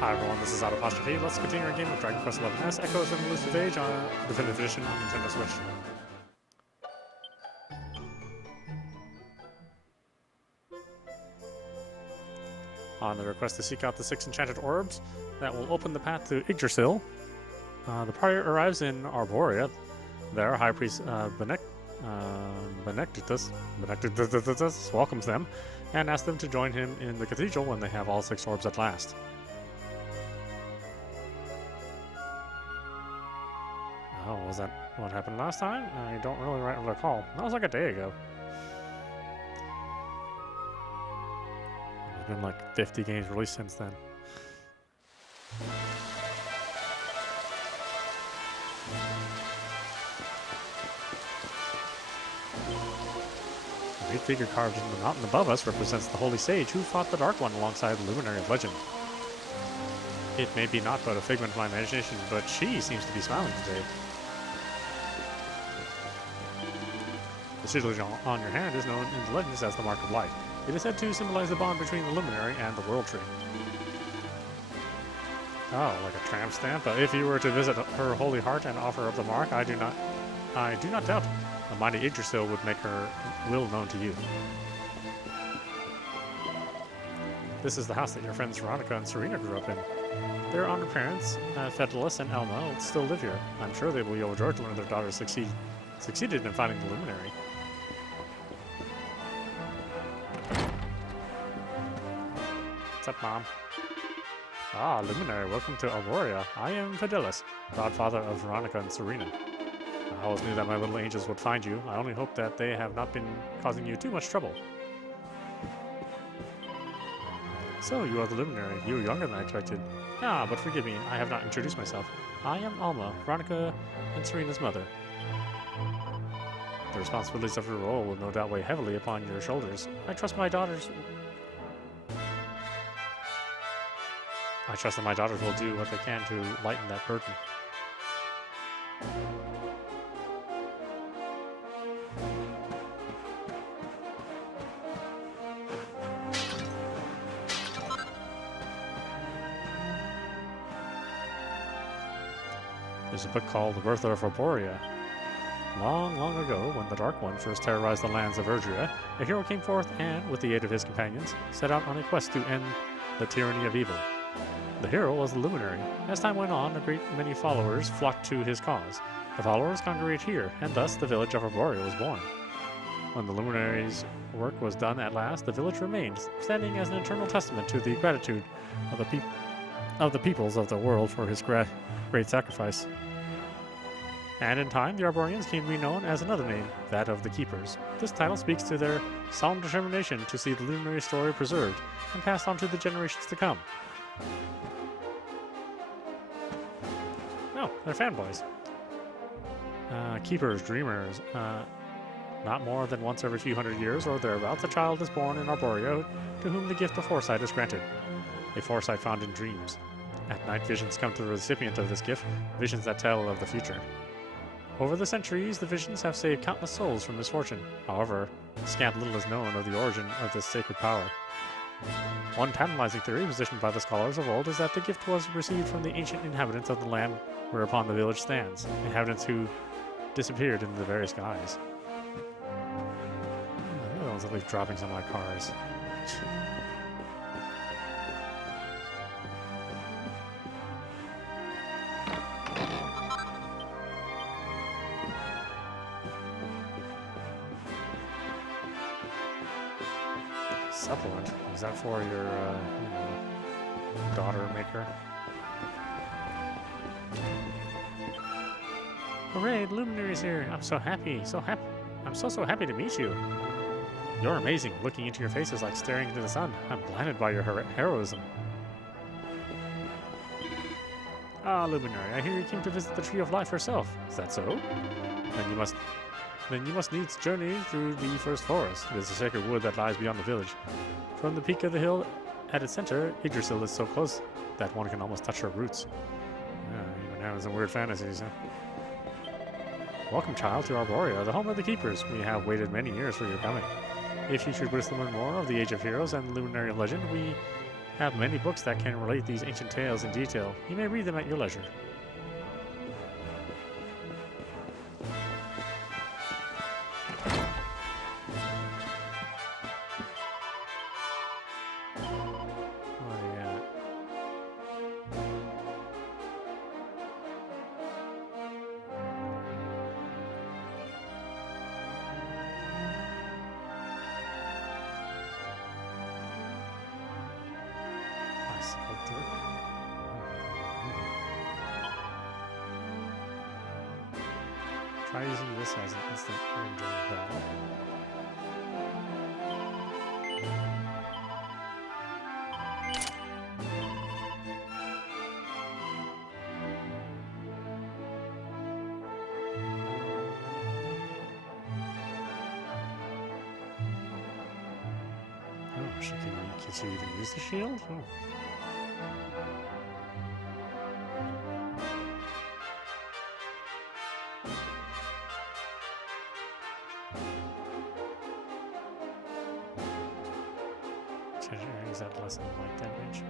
Hi everyone, this is audap. Let's continue our game of Dragon Quest XI Echoes of Elusive Age on Definitive Edition on Nintendo Switch. On the request to seek out the 6 enchanted orbs that will open the path to Yggdrasil, the party arrives in Arborea. There, High Priest Benedictus welcomes them and asks them to join him in the cathedral when they have all 6 orbs at last. Oh, was that what happened last time? I don't really recall. That was like a day ago. There's been like 50 games released since then. The great figure carved in the mountain above us represents the holy sage who fought the Dark One alongside the Luminary of Legend. It may be not but a figment of my imagination, but she seems to be smiling today. The sigil on your hand is known in the legends as the Mark of Light. It is said to symbolize the bond between the Luminary and the World Tree. Oh, like a tramp stamp? If you were to visit her holy heart and offer up the mark, I do not doubt the mighty Yggdrasil would make her will known to you. This is the house that your friends Veronica and Serena grew up in. Their honored parents, Fidelis and Elma, still live here. I'm sure they will be overjoyed to learn their daughters succeeded in finding the Luminary. What's up, Mom? Ah, Luminary, welcome to Arborea. I am Fidelis, godfather of Veronica and Serena. I always knew that my little angels would find you. I only hope that they have not been causing you too much trouble. So, you are the Luminary. You are younger than I expected. Ah, but forgive me, I have not introduced myself. I am Alma, Veronica and Serena's mother. The responsibilities of your role will no doubt weigh heavily upon your shoulders. I trust that my daughters will do what they can to lighten that burden. There's a book called The Birth of Arborea. Long, long ago, when the Dark One first terrorized the lands of Erdrea, a hero came forth and, with the aid of his companions, set out on a quest to end the tyranny of evil. The hero was the Luminary. As time went on, a great many followers flocked to his cause. The followers congregated here, and thus the village of Arborea was born. When the Luminary's work was done at last, the village remained, standing as an eternal testament to the gratitude of the peoples of the world for his great sacrifice. And in time, the Arboreans came to be known as another name, that of the Keepers. This title speaks to their solemn determination to see the Luminary story preserved and passed on to the generations to come. Oh, they're fanboys. Keepers, dreamers. Not more than once every few hundred years or thereabouts, a child is born in Arborea to whom the gift of foresight is granted. A foresight found in dreams. At night, visions come to the recipient of this gift, visions that tell of the future. Over the centuries, the visions have saved countless souls from misfortune. However, scant little is known of the origin of this sacred power. One tantalizing theory positioned by the scholars of old is that the gift was received from the ancient inhabitants of the land whereupon the village stands, inhabitants who disappeared into the very skies. They're the ones that leave droppings on my cars. Supplement? Is that for your daughter maker? Hooray, the Luminary's here! I'm so happy, I'm so happy to meet you. You're amazing. Looking into your face is like staring into the sun. I'm blinded by your heroism. Ah, Luminary, I hear you came to visit the Tree of Life herself. Is that so? Then you must needs journey through the first forest. It is a sacred wood that lies beyond the village. From the peak of the hill at its center, Yggdrasil is so close that one can almost touch her roots. Even having some weird fantasies, huh? Welcome, child, to Arborea, the home of the Keepers. We have waited many years for your coming. If you should wish to learn more of the Age of Heroes and Luminary of Legend, we have many books that can relate these ancient tales in detail. You may read them at your leisure. Try using this as an instant during battle. Oh, can she even use the shield? Oh. Is that less than light damage?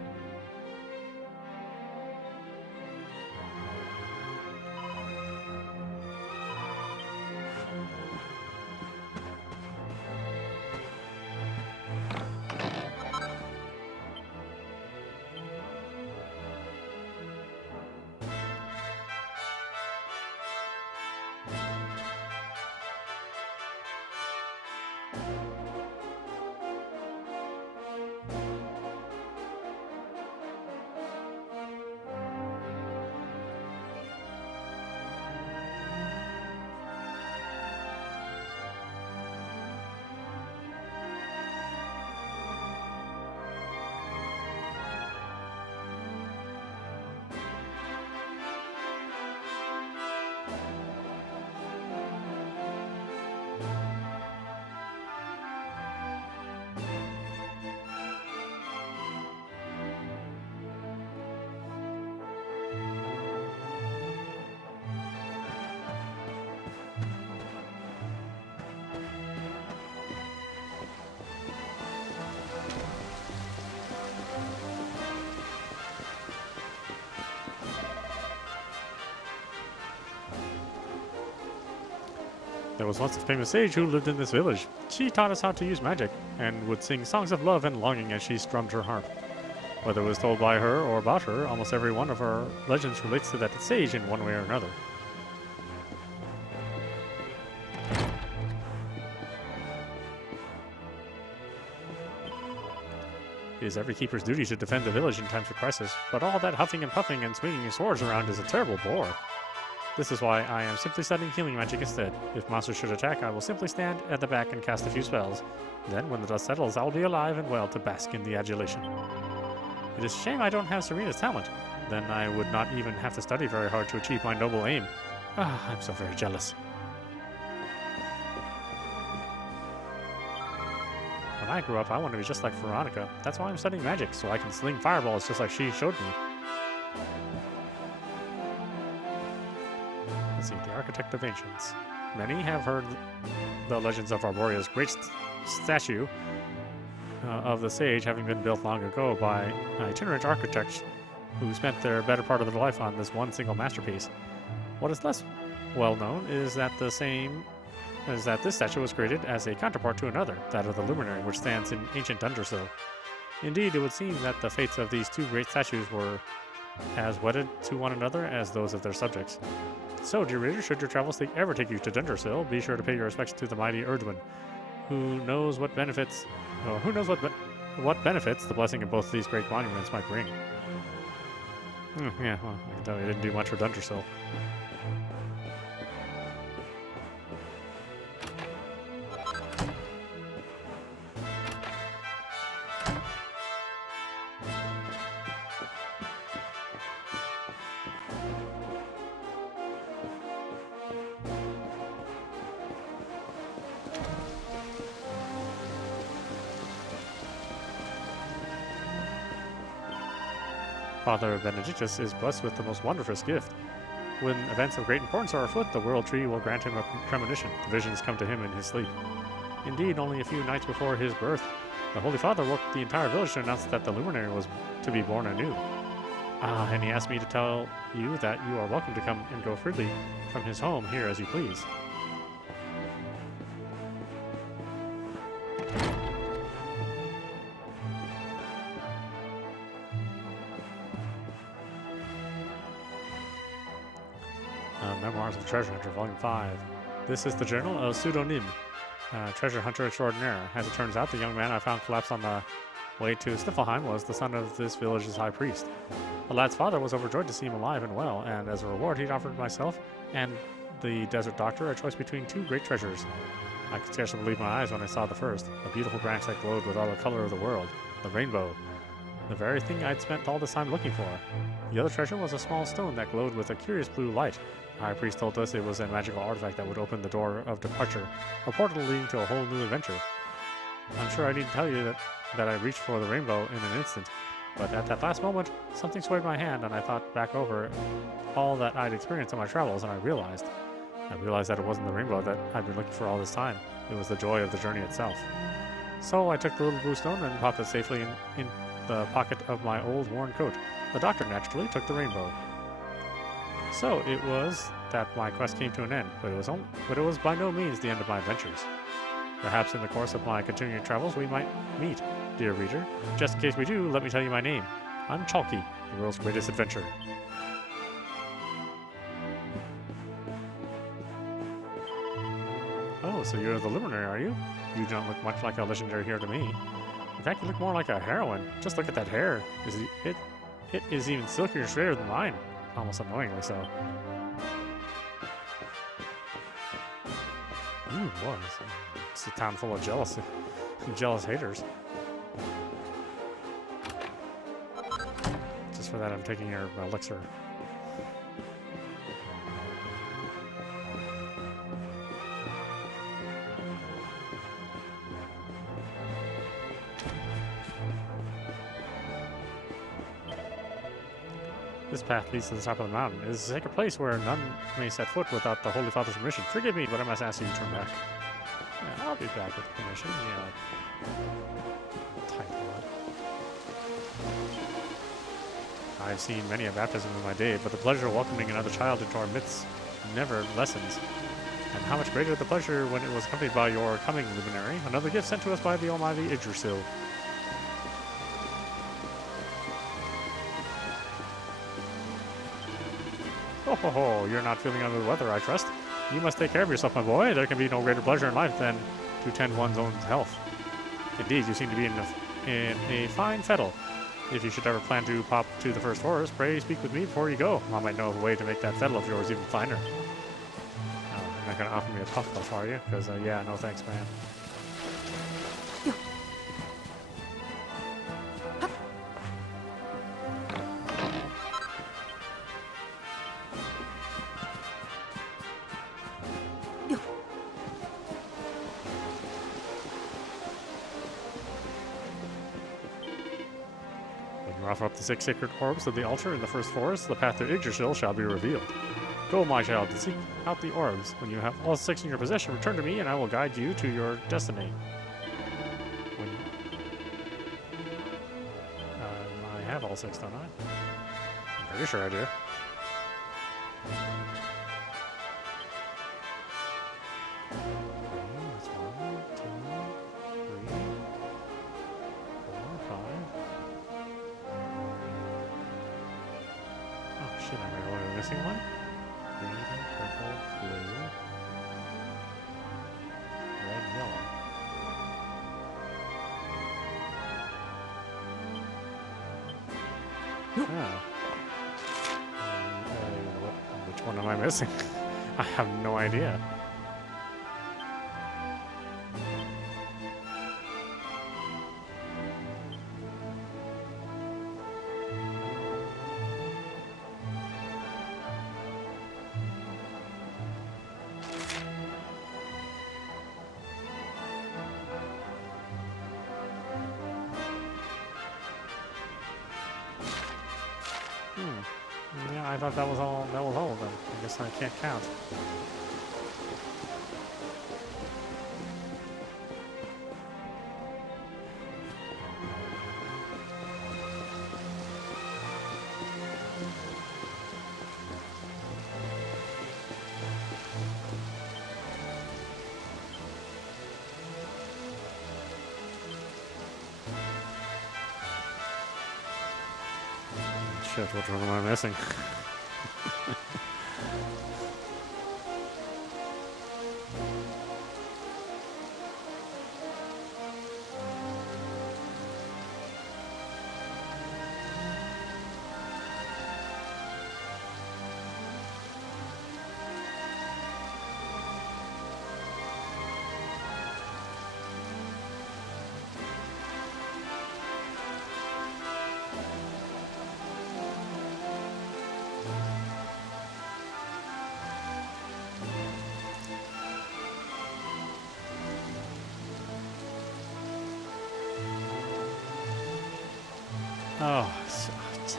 There was once a famous sage who lived in this village. She taught us how to use magic, and would sing songs of love and longing as she strummed her harp. Whether it was told by her or about her, almost every one of our legends relates to that sage in one way or another. It is every keeper's duty to defend the village in times of crisis, but all that huffing and puffing and swinging his swords around is a terrible bore. This is why I am simply studying healing magic instead. If monsters should attack, I will simply stand at the back and cast a few spells. Then, when the dust settles, I will be alive and well to bask in the adulation. It is a shame I don't have Serena's talent. Then I would not even have to study very hard to achieve my noble aim. Ah, I'm so very jealous. When I grew up, I wanted to be just like Veronica. That's why I'm studying magic, so I can sling fireballs just like she showed me. Let's see, the Architect of Ancients. Many have heard the legends of Arboria's great statue of the sage having been built long ago by itinerant architects who spent their better part of their life on this one single masterpiece. What is less well known is that this statue was created as a counterpart to another, that of the Luminary, which stands in ancient Dundersill. Indeed, it would seem that the fates of these two great statues were as wedded to one another as those of their subjects. So, dear reader, should your travels ever take you to Dundersill, be sure to pay your respects to the mighty Erdrea, who knows what benefits the blessing of both these great monuments might bring. Yeah, well, I can tell you, I didn't do much for Dundersill. Father Benedictus is blessed with the most wondrous gift. When events of great importance are afoot, the World Tree will grant him a premonition. The visions come to him in his sleep. Indeed, only a few nights before his birth, The Holy Father woke the entire village to announce that the Luminary was to be born anew. And he asked me to tell you that you are welcome to come and go freely from his home here as you please. Memoirs of Treasure Hunter, Volume 5. This is the journal of pseudonym, Treasure Hunter Extraordinaire. As it turns out, the young man I found collapsed on the way to Sniffelheim was the son of this village's high priest. The lad's father was overjoyed to see him alive and well, and as a reward he'd offered myself and the desert doctor a choice between two great treasures. I could scarcely believe my eyes when I saw the first, a beautiful branch that glowed with all the color of the world, the rainbow. The very thing I'd spent all this time looking for. The other treasure was a small stone that glowed with a curious blue light. The high priest told us it was a magical artifact that would open the door of departure, a portal leading to a whole new adventure. I'm sure I needn't tell you that I reached for the rainbow in an instant, but at that last moment, something swayed my hand and I thought back over all that I'd experienced on my travels, and I realized that it wasn't the rainbow that I'd been looking for all this time. It was the joy of the journey itself. So I took the little blue stone and popped it safely in the pocket of my old worn coat. The doctor naturally took the rainbow. So it was that my quest came to an end, but it was by no means the end of my adventures. Perhaps in the course of my continuing travels we might meet, dear reader. Just in case we do, let me tell you my name. I'm Chalky, the world's greatest adventurer. Oh, so you're the Luminary, are you? You don't look much like a legendary hero to me. In fact, you look more like a heroine. Just look at that hair. It is even silkier and straighter than mine. Almost annoyingly so. Ooh, boy. It's a town full of jealous haters. Just for that, I'm taking your elixir. This path leads to the top of the mountain. It is a sacred place where none may set foot without the Holy Father's permission. Forgive me, but I must ask you to turn back. Yeah, I'll be back with permission. Type lad. I've seen many a baptism in my day, but the pleasure of welcoming another child into our midst never lessens. And how much greater the pleasure when it was accompanied by your coming, Luminary, another gift sent to us by the almighty Yggdrasil. Oh, you're not feeling under the weather, I trust. You must take care of yourself, my boy. There can be no greater pleasure in life than to tend one's own health. Indeed, you seem to be in a fine fettle. If you should ever plan to pop to the first forest, pray speak with me before you go. I might know of a way to make that fettle of yours even finer. You're not going to offer me a puff puff, are you? Because, yeah, no thanks, man. Offer up the 6 sacred orbs of the altar in the first forest, the path to Yggdrasil shall be revealed. Go, my child, to seek out the orbs. When you have all 6 in your possession, return to me, and I will guide you to your destiny. I have all 6, don't I? I'm pretty sure I do. That's 1, 2, 3, 4, 5. Shit, am I missing one? Green, purple, blue, red, yellow. Which one am I missing? I have no idea. Yeah, I thought that was all of them. I guess I can't count. shit, which one am I missing? Oh,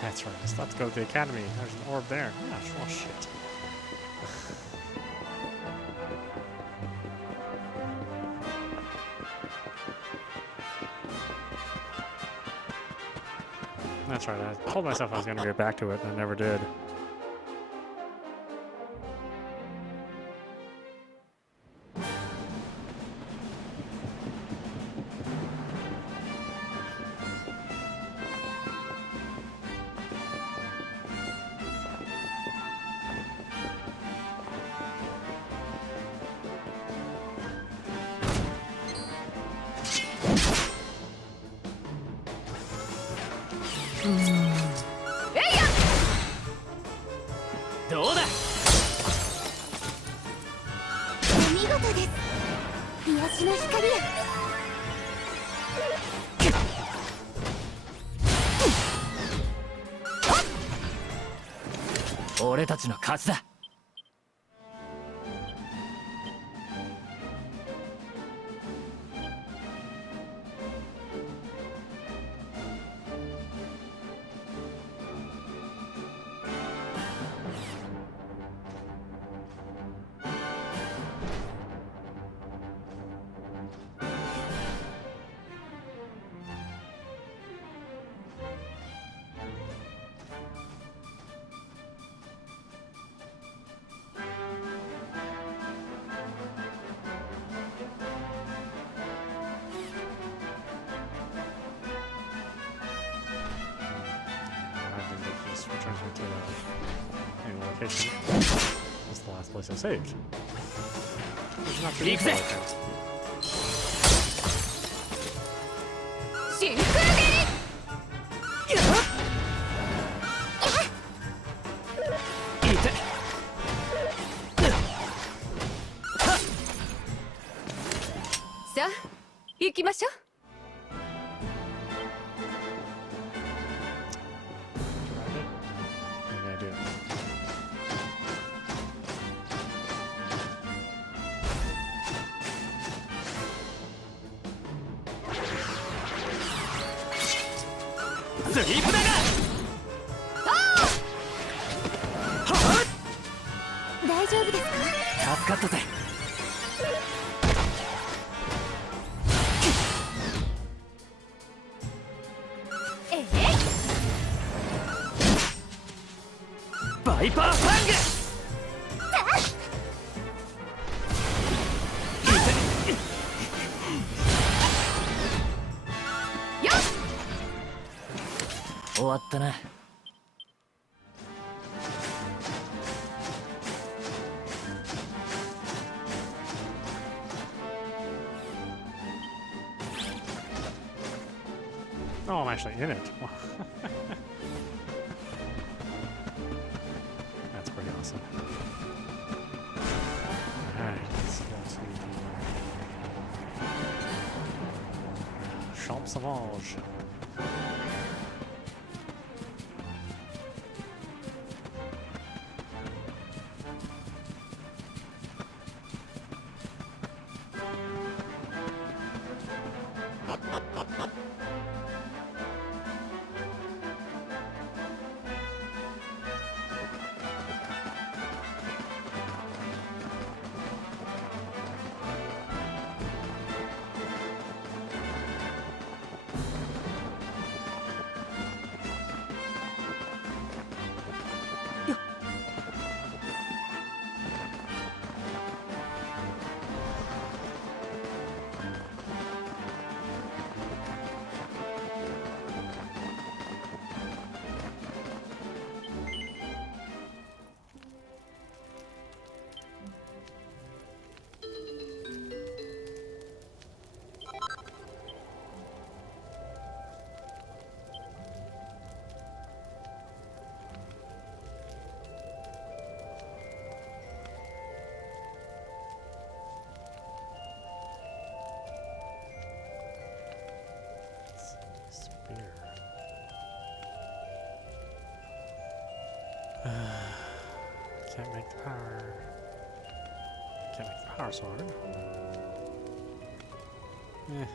that's right. Let's go to the academy. There's an orb there. Oh, shit. That's right. I told myself I was going to get back to it, and I never did.俺たちの勝ちだ。Returns me to the main location. That's the last place I saved. Which is not too far, I guess. So, 行きましょう。大丈夫ですか？助かったぜ。バイパーファング。終わったな。Oh, I'm actually in it. That's pretty awesome. Alright, let's go to Champ Sauvage. Can't make the power. Can't make the power sword. Eh.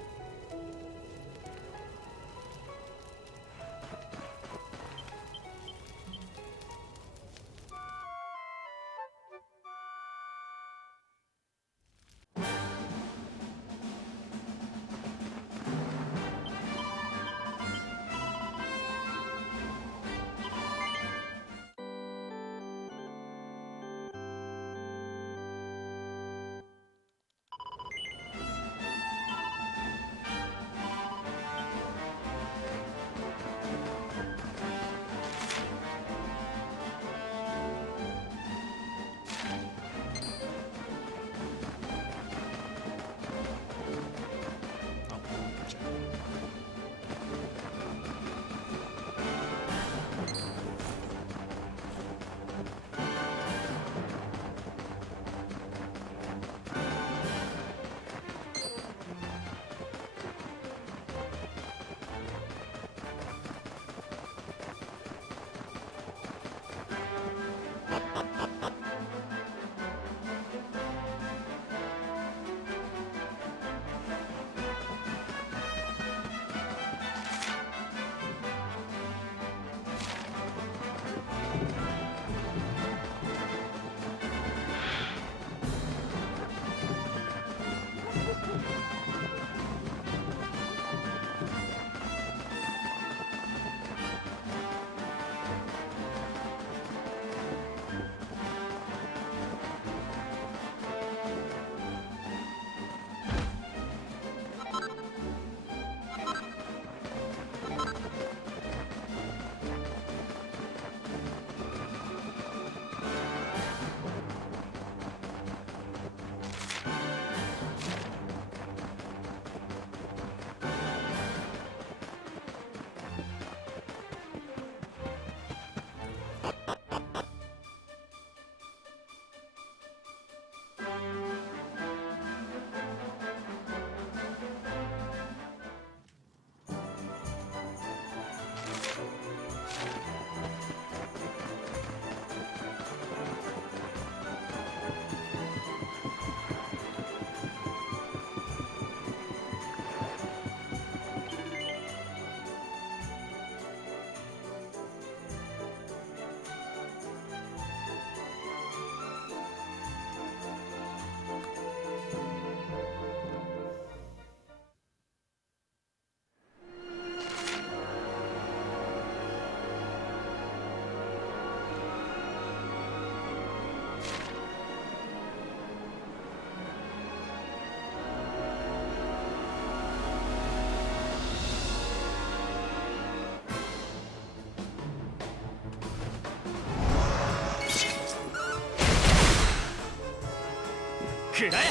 くらえ。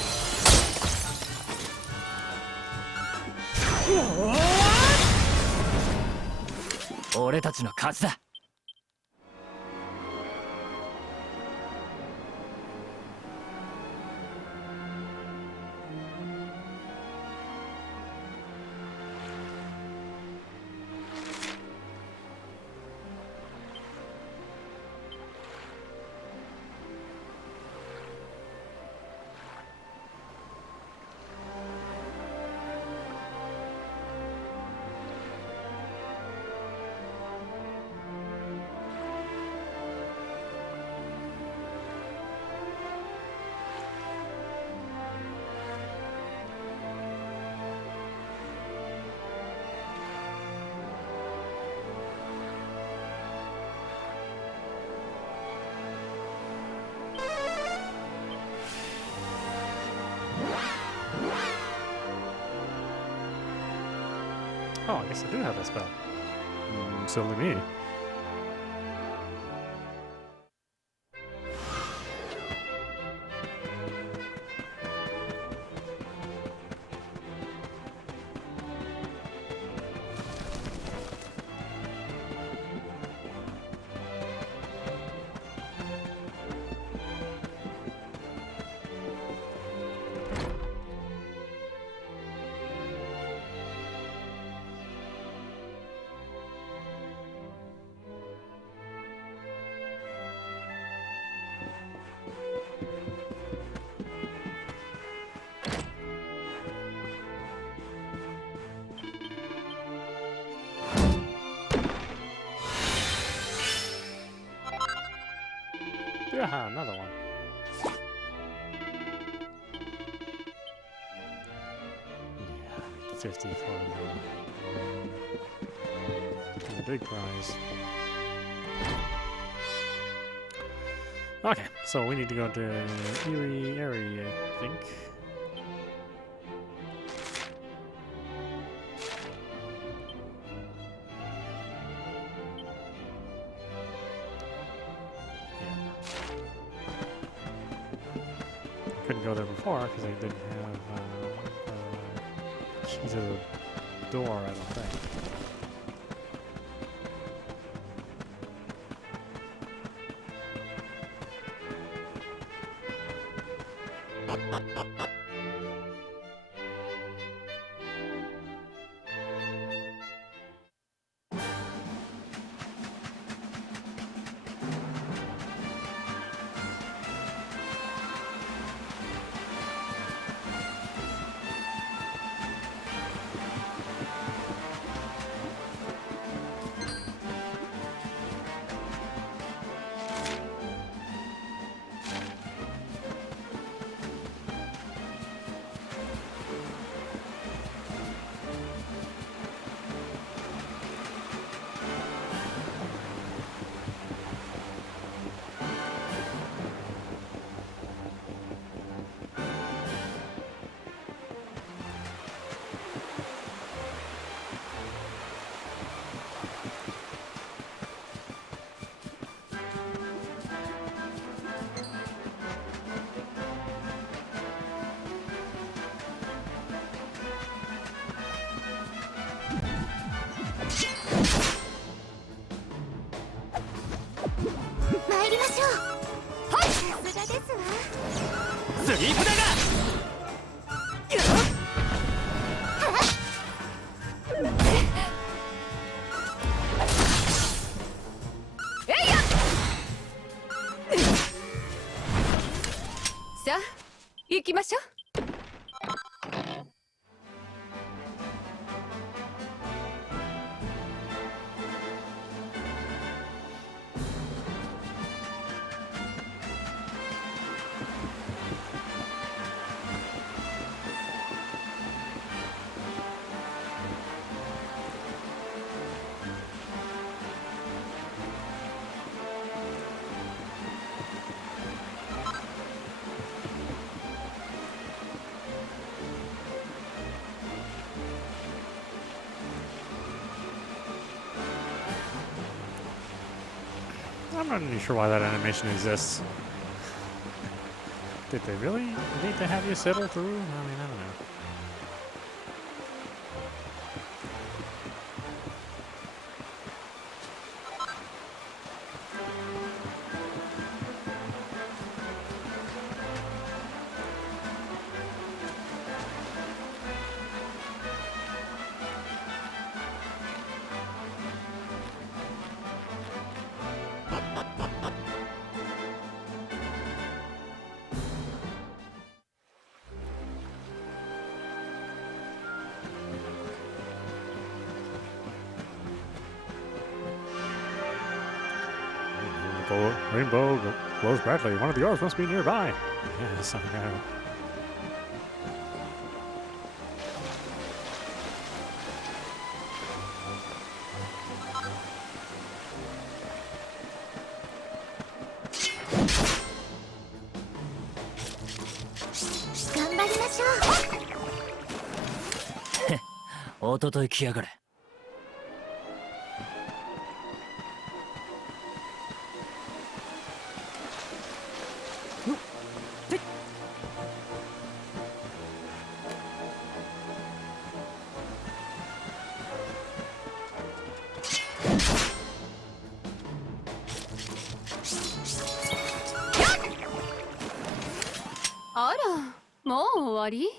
俺たちの勝ちだ。Oh, I guess I do have that spell. Silly me. Haha, another one. Yeah, 50 for the big prize. Okay, so we need to go to Erie area, I think. Couldn't go there before because I didn't have key to the door, I don't think.さあ、行きましょう。I'm not really sure why that animation exists. Did they really need to have you settle through? I mean, I don't know. Rainbow glows brightly. One of yours must be nearby. Yes, I know.おととい来やがれ。あら、もう終わり？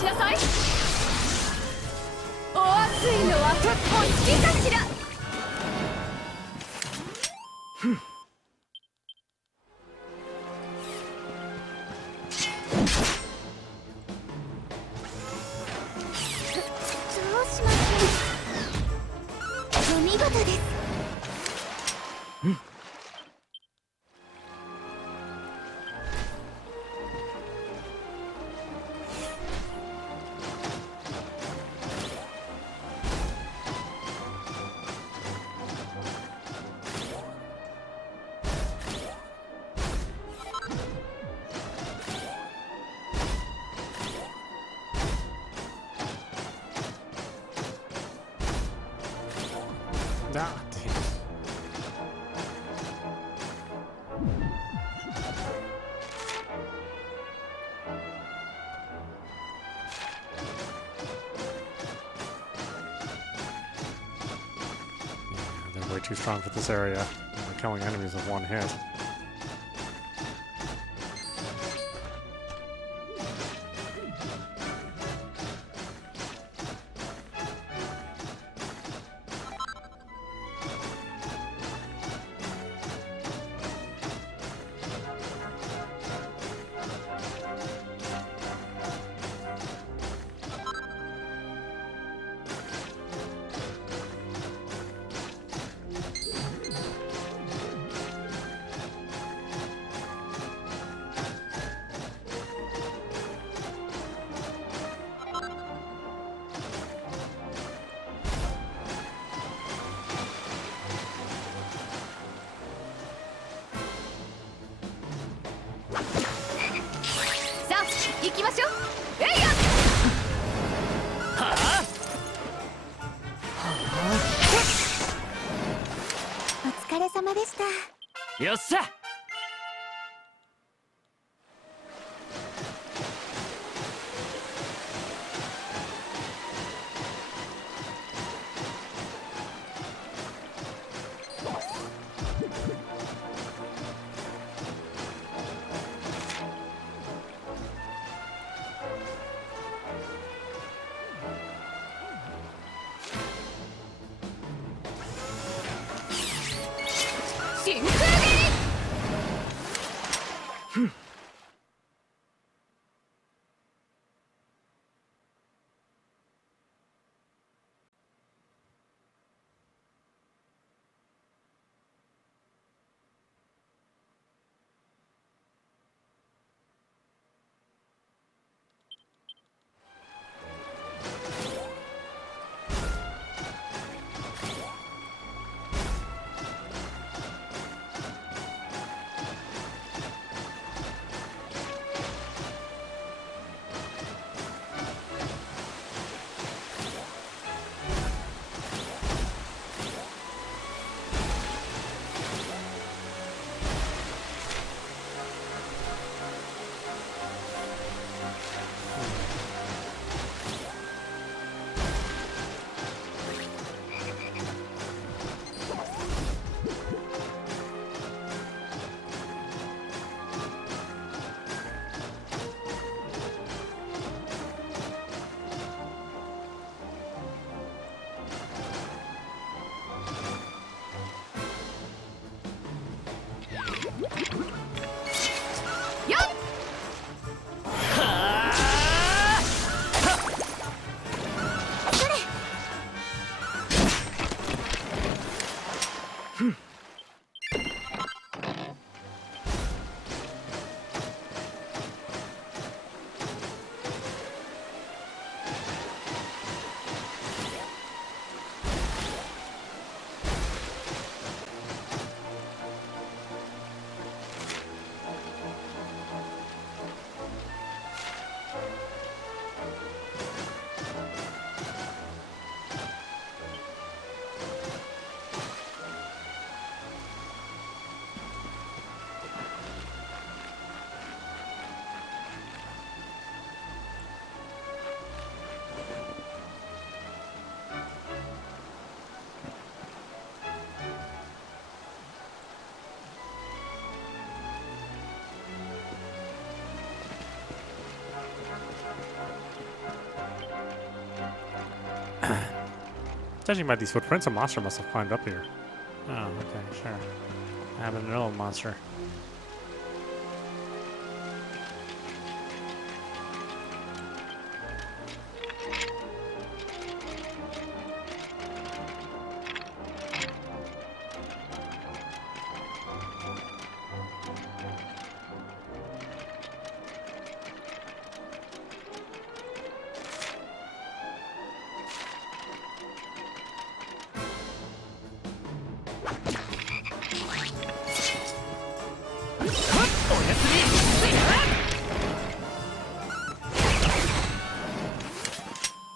しなさい。お熱いのはお好きかしら。どうしましょう。お見事です。Ah, damn. Yeah, they're way too strong for this area. They're killing enemies with one hit.よっしゃ。真空斬り。Judging by these footprints, a monster must have climbed up here. Oh, okay, sure. I have an old monster.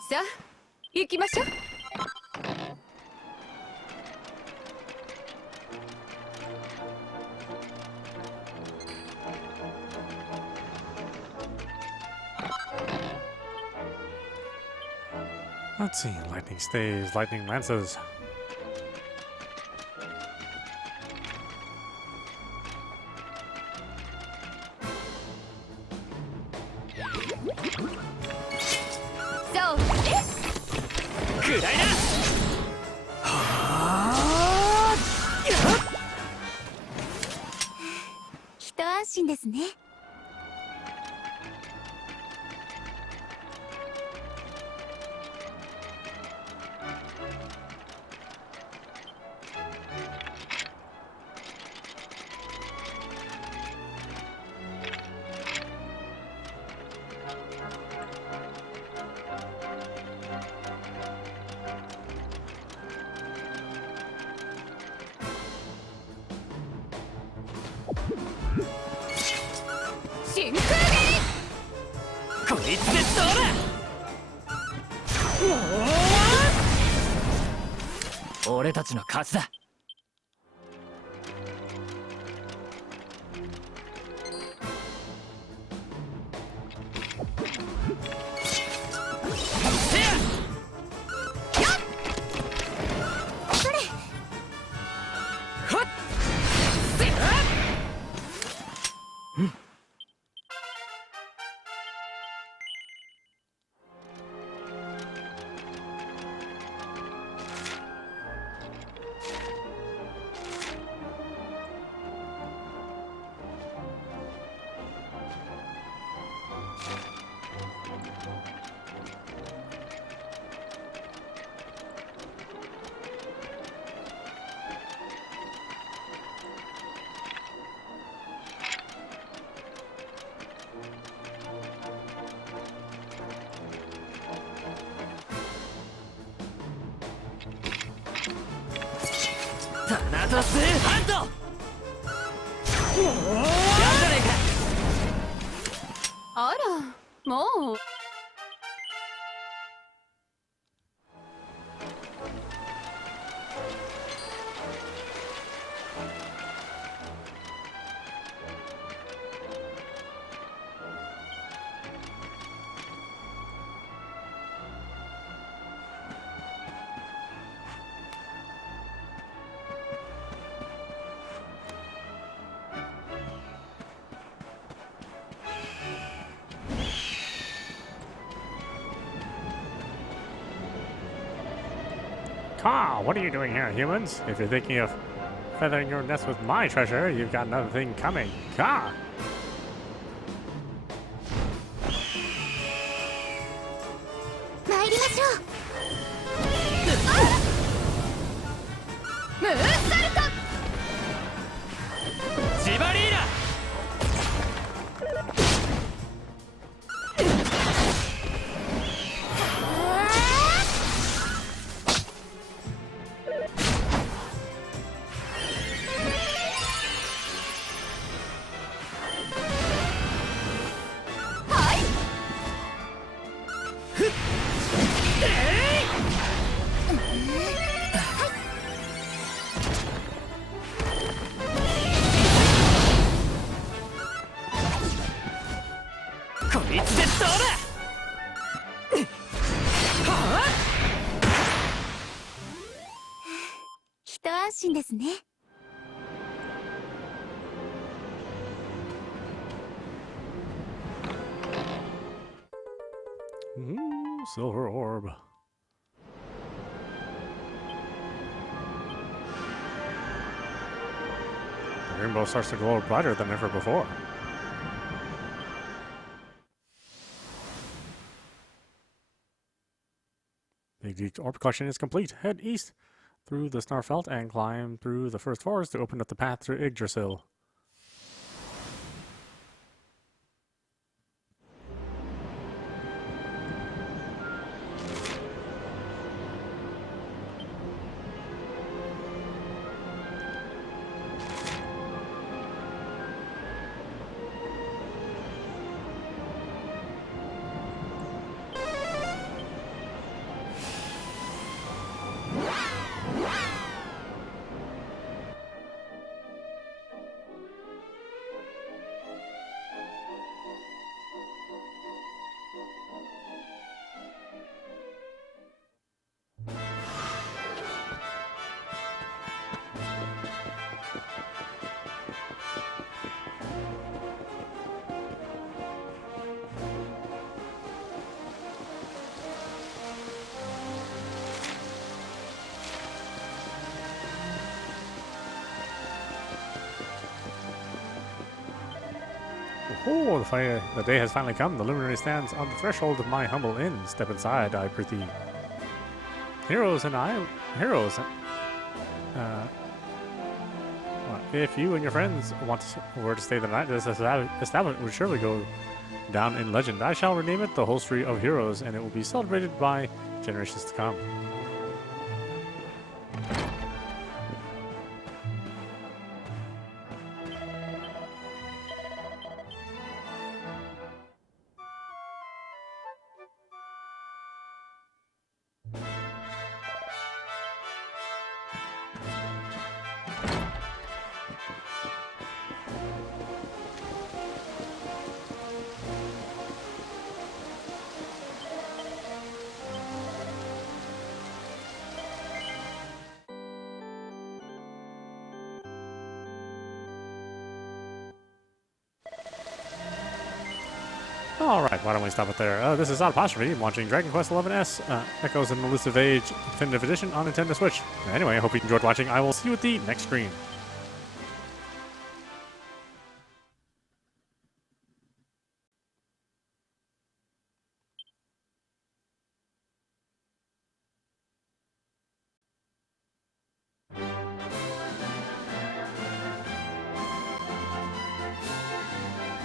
さあ行きましょう。Let's see. Lightning staves, lightning lances. So, くらいな。一安心ですね。真空こいつでどうだ。俺たちの勝ちだ。タナトスハント。やんじゃねえか。あら、もう。Caw, what are you doing here, humans? If you're thinking of feathering your nest with my treasure, you've got another thing coming. Caw! 参りましょう。ムーンサルト。ジバリーナ。こいつでどうだ。一安心ですね。Silver orb. rainbow starts to glow brighter than ever before. The Geek orb collection is complete. Head east through the Snarfelt and climb through the first forest to open up the path to Yggdrasil. Oh, the day has finally come. The Luminary stands on the threshold of my humble inn. Step inside, I prithee. Heroes, if you and your friends were to stay the night, this establishment would surely go down in legend. I shall rename it the Hostelry of Heroes, and it will be celebrated by generations to come. Alright, why don't we stop it there? This is audap, launching Dragon Quest XI's Echoes in Elusive Age Definitive Edition on Nintendo Switch. Anyway, I hope you enjoyed watching. I will see you at the next stream.